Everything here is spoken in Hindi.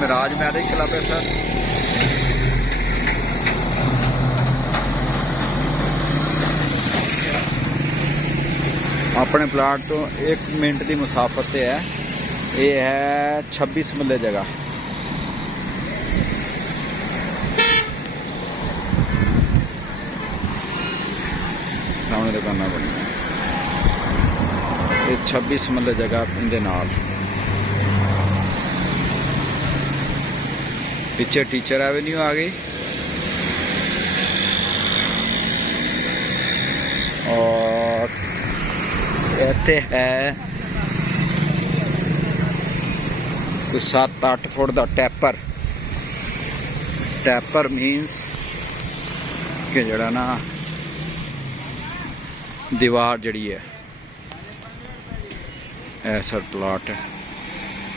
मिराज मैरिज क्लब है सर। अपने प्लाट तो 1 मिनट की मुसाफत है। ये है 26 मरले जगह। सामने दुकाना बनी ये 26 मरले जगह इनके नाल। पीछे टीचर एवेन्यू आ गई और इत्थे है कोई 7-8 फुट का टैपर। टैपर मीनस कि जड़ा ना दीवार जड़ी है। ऐसा प्लाट है।